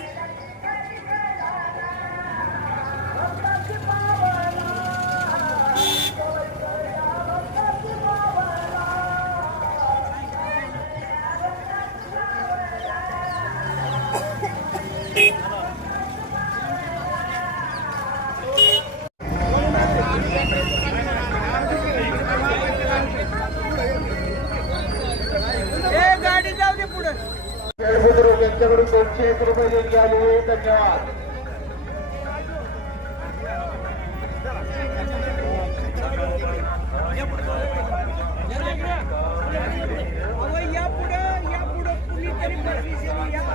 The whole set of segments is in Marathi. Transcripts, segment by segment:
Bye. देणगी आली आहे धन्यवाद या पुढं या पुढं कुणीतरी परमिशन या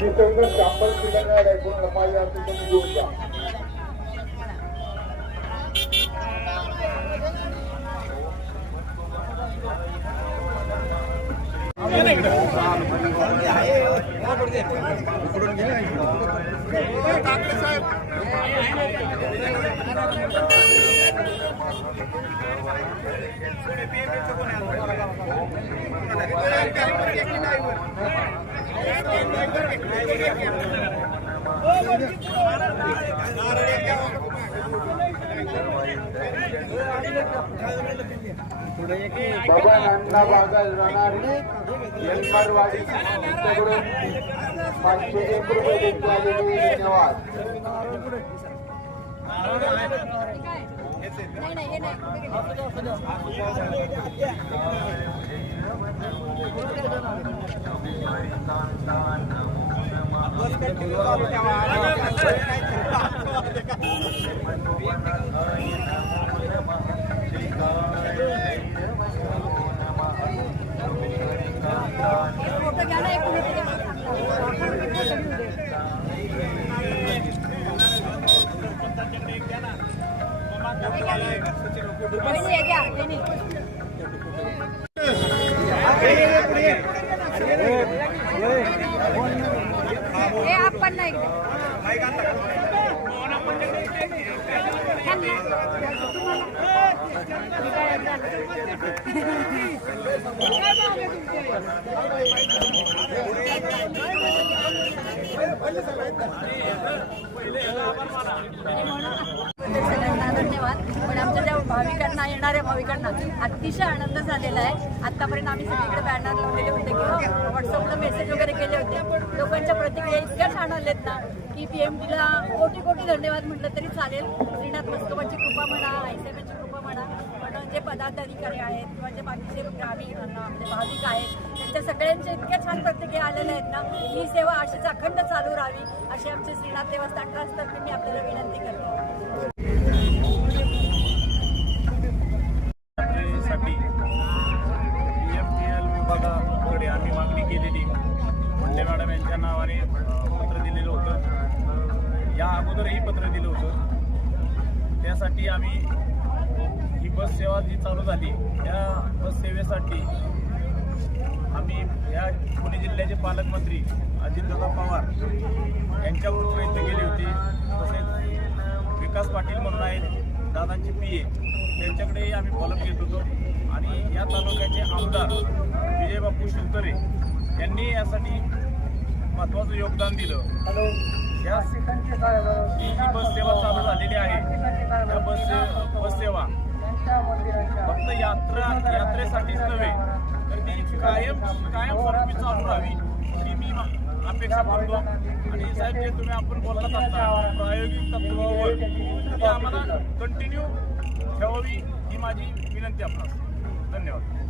मी सगळं शंभर किलोमीटर ऐकून लमाई तुम्ही घेऊन जा. बाबा अण्णा बागाल राहणारी यलमारवाडी यांच्याकडून पाचशे एक रुपये देणगी आलेली आहे. धन्यवाद नाही नाही हे नाही फोटो घ्या ना एक मिनिट घ्या नाही हे आपण नाही सगळ्यांना धन्यवाद. पण आमच्या ज्या भाविकांना येणाऱ्या भाविकांना अतिशय आनंद झालेला आहे. आतापर्यंत आम्ही सगळीकडे बॅनर लावलेले होते किंवा व्हॉट्सअपला मेसेज वगैरे केले होते. लोकांच्या प्रतिक्रिया इतक्या छान आलेत ना की पी एम टीला कोटी कोटी धन्यवाद म्हटलं तरी चालेल. श्रीनाथ मस्कोबाची कृपा म्हणा आयसीएमची कृपा म्हणा म्हणून जे पदाधिकारी आहेत किंवा जे बाकीचे ग्रामीण आपले भाविक आहेत त्यांच्या सगळ्यांच्या इतक्या छान प्रतिक्रिया आलेल्या आहेत ना ही सेवा अशीच अखंड चालू राहावी अशी आमचे श्रीनाथ देवस्थान ट्रस्टतर्फे मी आपल्याला विनंती करते. मागणी केलेली. मुंडे मॅडम यांच्या नावाने पत्र दिलेलं होतं. या अगोदरही पत्र दिलं होतं. त्यासाठी आम्ही ही बस सेवा जी चालू झाली या बस सेवेसाठी आम्ही या पुणे जिल्ह्याचे पालकमंत्री अजितदादा पवार यांच्याबरोबर प्रयत्न केले होते. तसेच विकास पाटील म्हणून आहेत दादांचे पी ए त्यांच्याकडेही आम्ही फॉलोअप घेत होतो. आणि या तालुक्याचे आमदार विजयबापू शिवतरे यांनी यासाठी महत्त्वाचं योगदान दिलं. या ही जी बस सेवा चालू झालेली आहे या बस सेवा फक्त यात्रा यात्रेसाठीच नव्हे तर ती कायम कायमस्वरूपी चालू राहावी ही मी अपेक्षा करतो. आणि साहेब जे तुम्ही आपण बोलत असता प्रायोगिक तत्वावर ती आम्हाला कंटिन्यू ठेवावी ही माझी विनंती आपणास. धन्यवाद.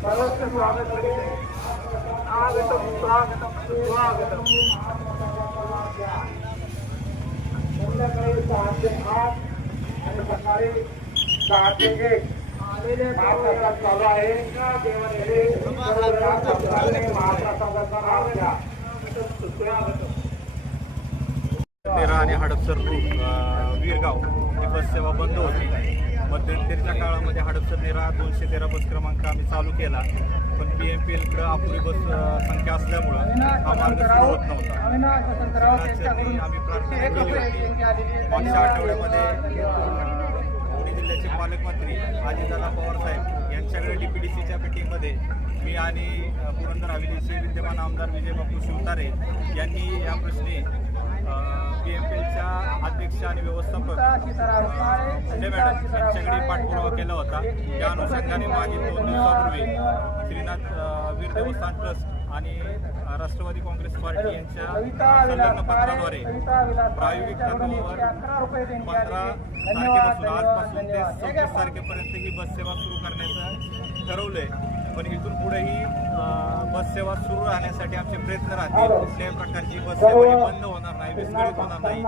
सर्वत्र स्वागत स्वागतम स्वागतम स्वागतम संध्याकाळी आठ आणि सकाळी एक महाप्रसाद चालू आहे महाप्रसादाचा घ्या तेरा आणि हडपसर रूट वीरगाव. ही बस सेवा बंद होती. मध्यंतरीच्या काळामध्ये हडपसर निरा दोनशे तेरा बस क्रमांक आम्ही चालू केला. पण पी एम पी एलकडं अपुरी बस संख्या असल्यामुळं हा मार्ग सुरू होत नव्हता. आम्ही प्रार्थना केली होती. मागच्या आठवड्यामध्ये पुणे जिल्ह्याचे पालकमंत्री अजितदादा पवार साहेब यांच्याकडे डीपीडीसीच्या मीटिंगमध्ये मी आणि पुरंदर हवेलीचे विद्यमान आमदार विजय बापू शिवतारे यांनी या प्रश्नी पी एम एलच्या अध्यक्ष आणि व्यवस्थापक संजय मॅडम यांच्याकडे पाठपुरावा केला होता. त्या अनुषंगाने मागील दोन दिवसापूर्वी श्रीनाथ वीर देवस्थान ट्रस्ट आणि राष्ट्रवादी काँग्रेस पार्टी यांच्या संलग्न पत्राद्वारे प्रायोगिक तत्वावर पंधरा तारखेपासून आजपासून ते सव्वीस तारखेपर्यंत ही बस सेवा सुरू करण्याचं ठरवलंय. पण इथून पुढेही बससेवा बस सेवा सुरू राहण्यासाठी आमचे प्रयत्न राहतील. कुठल्याही प्रकारची बस सेवा ही बंद होणार विस्कळीत होणार नाही.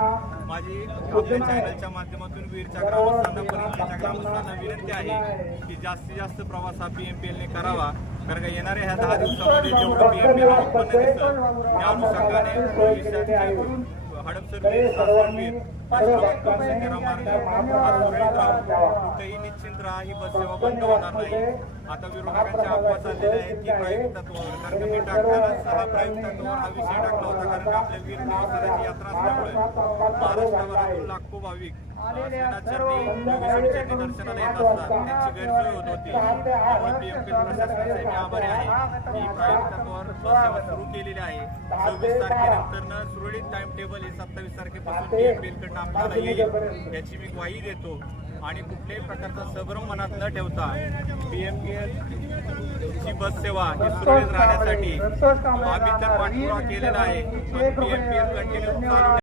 माझी आपल्या चॅनलच्या माध्यमातून वीरच्या ग्रामस्थांना परिचयाच्या ग्रामस्थांना विनंती आहे की जास्तीत जास्त प्रवास हा पी एम पी एलने करावा. कारण का येणाऱ्या ह्या दहा दिवसामध्ये जेवढं पी एम पी एल उत्पन्न दिसतं त्या अनुषंगाने भविष्यात हडपसर वीर सासवड वीर. आश्रमात पंचशेरा मार्ग हा सुरळीत राहून कुठेही निश्चिंत राहा ही बस सेवा बंद होणार नाही. आता विरोधकांच्या अफवा चाललेल्या आहेत की तत्वावर कारण का मी टाकतानाच हा प्रायोगिक तत्वावर हा विषय टाकला होता. कारण का आपल्या वीर देवस्थानाची यात्रा असल्यामुळे महाराष्ट्राभरातून लाखो भाविक श्रीनाथचरणी योगेश्वरचरणी दर्शनाला येत असतात. त्यांची गैरसोय होत होती. त्यामुळे पीएमपी प्रशासनाचे मी आभारी आहे की प्रायोगिक तत्वावर बस सेवा सुरू केलेली आहे. सव्वीस तारखेनंतर सुरळीत टाइम टेबल हे सत्तावीस तारखेपासून पीएमपी कडनं आपल्याला येईल. याची मी ग्वाही देतो. आणि कुठल्याही प्रकारचा संभ्रम मनात न ठेवता ची बस सेवा ही सुरळीत राहण्यासाठी आम्ही तर पाठपुरावा केलेला आहे. पण पीएमपीएल कंटिन्यू चालू